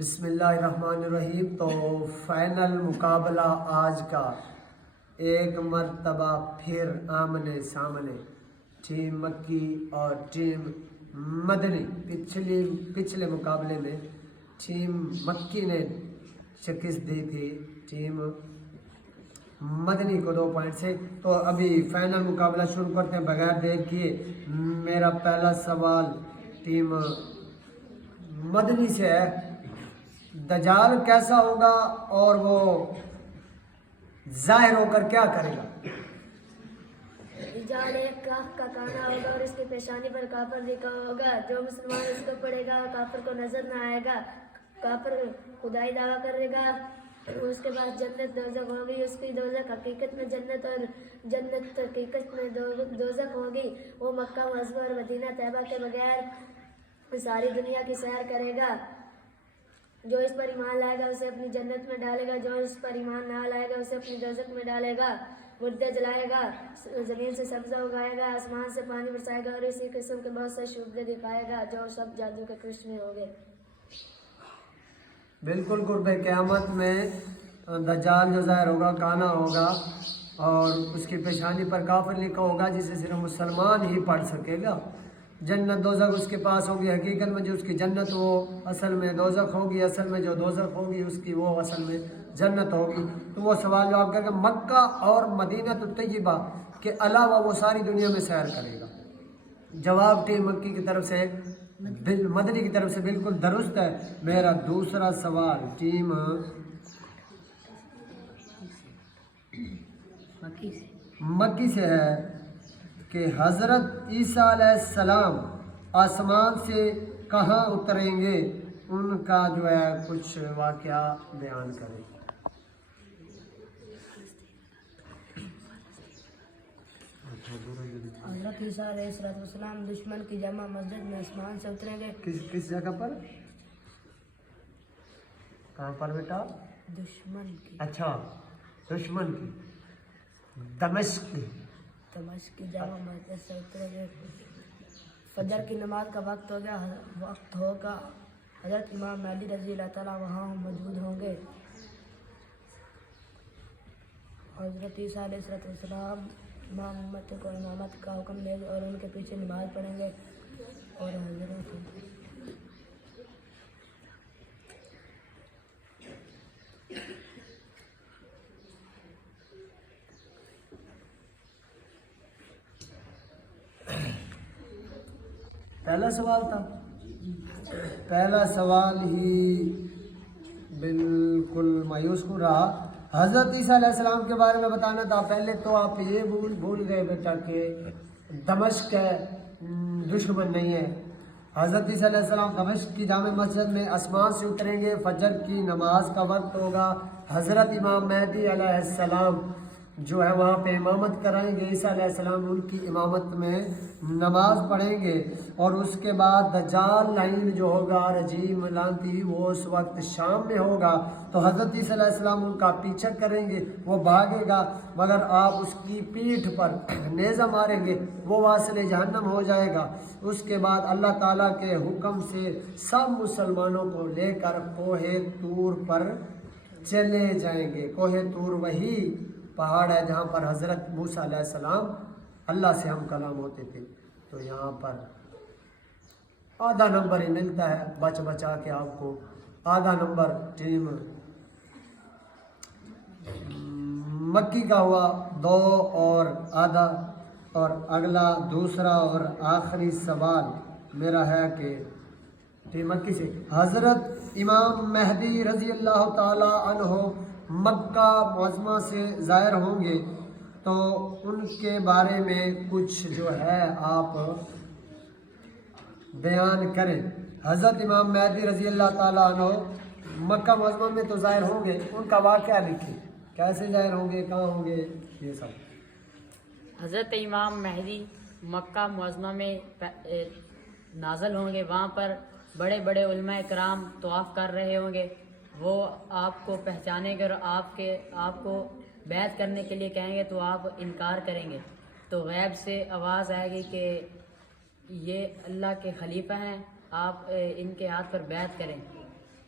بسم اللہ الرحمن الرحیم۔ تو فائنل مقابلہ آج کا ایک مرتبہ پھر آمنے سامنے ٹیم مکی اور ٹیم مدنی۔ پچھلے مقابلے میں ٹیم مکی نے شکست دی تھی ٹیم مدنی کو 2 پوائنٹ سے۔ تو ابھی فائنل مقابلہ شروع کرتے ہیں بغیر دیر کیے۔ میرا پہلا سوال ٹیم مدنی سے ہے، دجال کیسا ہوگا اور وہ ظاہر ہو کر کیا کرے گا؟ دجال ایک کاف کا کانا ہوگا اور اس کی پیشانی پر کافر لکھا ہوگا۔ جو مسلمان اس کو پڑھے گا کافر کو نظر نہ آئے گا۔ کافر خدائی دعویٰ کرے گا۔ اس کے بعد جنت دوزخ ہوگی، اس کی دوزخ حقیقت میں جنت اور جنت حقیقت میں دوزخ ہوگی۔ وہ مکہ معظمہ اور مدینہ طیبہ کے بغیر ساری دنیا کی سیر کرے گا۔ جو اس پر ایمان لائے گا اسے اپنی جنت میں ڈالے گا، جو اس پر ایمان نہ لائے گا اسے اپنی دوزخ میں ڈالے گا۔ مردے جلائے گا، زمین سے سبزہ اگائے گا، آسمان سے پانی برسائے گا اور اسی قسم کے بہت سے شعبے دکھائے گا جو سب جادو کے کرش میں ہوں گے۔ بالکل قرب قیامت میں دجال جو ظاہر ہوگا کانا ہوگا اور اس کی پیشانی پر کافر لکھا ہوگا جسے صرف مسلمان ہی پڑھ سکے گا۔ جنت دوزخ اس کے پاس ہوگی، حقیقت میں جو اس کی جنت وہ اصل میں دوزخ ہوگی، اصل میں جو دوزخ ہوگی اس کی وہ اصل میں جنت ہوگی۔ تو وہ سوال جواب کر کے مکہ اور مدینہ طیبہ کے علاوہ وہ ساری دنیا میں سیر کرے گا۔ جواب ٹیم مکی کی طرف سے مدنی کی طرف سے بالکل درست ہے۔ میرا دوسرا سوال ٹیم مکی سے ہے کہ حضرت عیسیٰ علیہ السلام آسمان سے کہاں اتریں گے، ان کا جو ہے کچھ واقعہ بیان کریں۔ حضرت عیسیٰ علیہ السلام دشمن کی جامع مسجد میں آسمان سے اتریں گے۔ کس جگہ پر؟ کہاں پر بیٹا؟ دشمن کی، اچھا دشمن کی، دمشق کی جامع مسجد سے اتریں گے۔ فجر کی نماز کا وقت ہوگا، حضرت امام مہدی رضی اللہ تعالیٰ وہاں موجود ہوں گے۔ حضرت عیسیٰ علیہ السلام امام امت کو امامت کا حکم دیں گے اور ان کے پیچھے نماز پڑھیں گے اور حضرت پہلا سوال تھا، پہلا سوال ہی بالکل مایوس کن رہا۔ حضرت عیسیٰ علیہ السلام کے بارے میں بتانا تھا۔ پہلے تو آپ یہ بھول گئے بیٹا کہ دمشق ہے، دشمن نہیں ہے۔ حضرت عیسیٰ علیہ السلام دمشق کی جامع مسجد میں آسمان سے اتریں گے، فجر کی نماز کا وقت ہوگا، حضرت امام مہدی علیہ السلام جو ہے وہاں پہ امامت کرائیں گے، عیسیٰ علیہ السلام ان کی امامت میں نماز پڑھیں گے اور اس کے بعد دجال لعین جو ہوگا رجیم لعنتی وہ اس وقت شام میں ہوگا۔ تو حضرت عیسیٰ علیہ السلام ان کا پیچھا کریں گے، وہ بھاگے گا مگر آپ اس کی پیٹھ پر نیزہ ماریں گے، وہ واصل جہنم ہو جائے گا۔ اس کے بعد اللہ تعالیٰ کے حکم سے سب مسلمانوں کو لے کر کوہ طور پر چلے جائیں گے۔ کوہ طور وہی پہاڑ ہے جہاں پر حضرت موسیٰ علیہ السلام اللہ سے ہم کلام ہوتے تھے۔ تو یہاں پر آدھا نمبر ہی ملتا ہے، بچا کے آپ کو آدھا نمبر ٹیم مکی کا ہوا 2 اور آدھا۔ اور اگلا دوسرا اور آخری سوال میرا ہے کہ ٹیم مکی سے حضرت امام مہدی رضی اللہ تعالی عنہ مکہ معظمہ سے ظاہر ہوں گے، تو ان کے بارے میں کچھ جو ہے آپ بیان کریں۔ حضرت امام مہدی رضی اللہ تعالیٰ عنہ مکہ معظمہ میں تو ظاہر ہوں گے، ان کا واقعہ لکھیں، کیسے ظاہر ہوں گے، کہاں ہوں گے، یہ سب۔ حضرت امام مہدی مکہ معظمہ میں نازل ہوں گے، وہاں پر بڑے بڑے علماء کرام طواف کر رہے ہوں گے، وہ آپ کو پہچانیں گے اور آپ کو بیعت کرنے کے لیے کہیں گے تو آپ انکار کریں گے، تو غیب سے آواز آئے گی کہ یہ اللہ کے خلیفہ ہیں، آپ ان کے ہاتھ پر بیعت کریں۔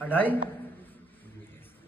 2.5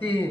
3,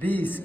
20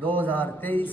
2023।